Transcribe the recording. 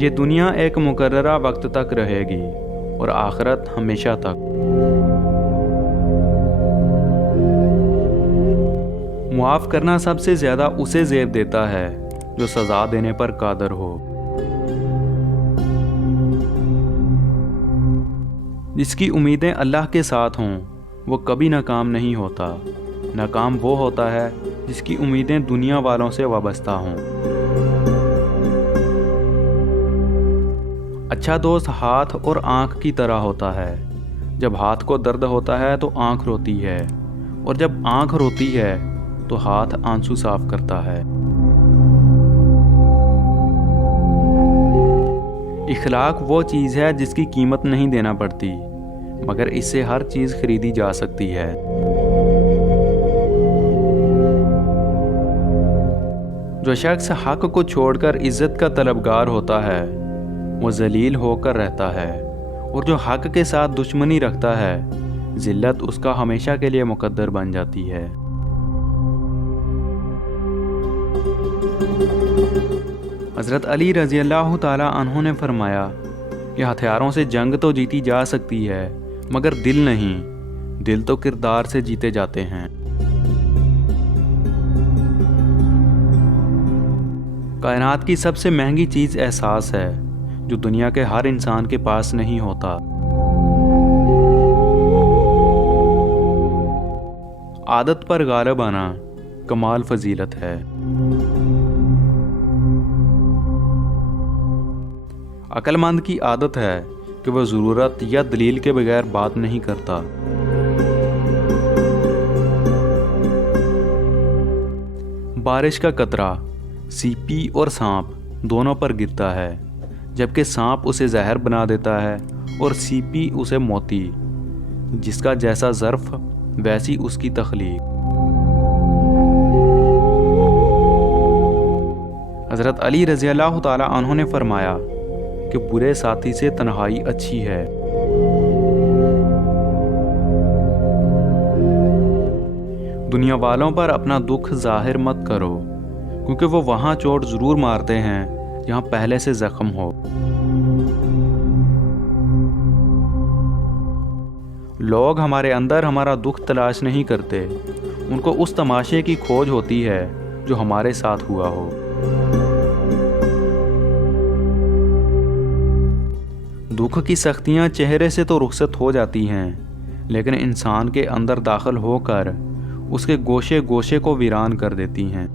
یہ دنیا ایک مقررہ وقت تک رہے گی اور آخرت ہمیشہ تک۔ معاف کرنا سب سے زیادہ اسے زیب دیتا ہے جو سزا دینے پر قادر ہو۔ جس کی امیدیں اللہ کے ساتھ ہوں وہ کبھی ناکام نہیں ہوتا۔ ناکام وہ ہوتا ہے جس کی امیدیں دنیا والوں سے وابستہ ہوں۔ اچھا دوست ہاتھ اور آنکھ کی طرح ہوتا ہے۔ جب ہاتھ کو درد ہوتا ہے تو آنکھ روتی ہے، اور جب آنکھ روتی ہے تو ہاتھ آنسو صاف کرتا ہے۔ اخلاق وہ چیز ہے جس کی قیمت نہیں دینا پڑتی، مگر اس سے ہر چیز خریدی جا سکتی ہے۔ جو شخص حق کو چھوڑ کر عزت کا طلبگار ہوتا ہے وہ ذلیل ہو کر رہتا ہے، اور جو حق کے ساتھ دشمنی رکھتا ہے ذلت اس کا ہمیشہ کے لیے مقدر بن جاتی ہے۔ حضرت علی رضی اللہ تعالی عنہ نے فرمایا کہ ہتھیاروں سے جنگ تو جیتی جا سکتی ہے مگر دل نہیں، دل تو کردار سے جیتے جاتے ہیں۔ کائنات کی سب سے مہنگی چیز احساس ہے جو دنیا کے ہر انسان کے پاس نہیں ہوتا۔ عادت پر غالب آنا کمال فضیلت ہے۔ عقل مند کی عادت ہے کہ وہ ضرورت یا دلیل کے بغیر بات نہیں کرتا۔ بارش کا قطرہ سیپی اور سانپ دونوں پر گرتا ہے، جبکہ سانپ اسے زہر بنا دیتا ہے اور سیپی اسے موتی۔ جس کا جیسا ظرف ویسی اس کی تخلیق۔ حضرت علی رضی اللہ تعالی عنہ نے فرمایا کہ برے ساتھی سے تنہائی اچھی ہے۔ دنیا والوں پر اپنا دکھ ظاہر مت کرو، کیونکہ وہ وہاں چوٹ ضرور مارتے ہیں جہاں پہلے سے زخم ہو۔ لوگ ہمارے اندر ہمارا دکھ تلاش نہیں کرتے، ان کو اس تماشے کی کھوج ہوتی ہے جو ہمارے ساتھ ہوا ہو۔ دکھ کی سختیاں چہرے سے تو رخصت ہو جاتی ہیں، لیکن انسان کے اندر داخل ہو کر اس کے گوشے گوشے کو ویران کر دیتی ہیں۔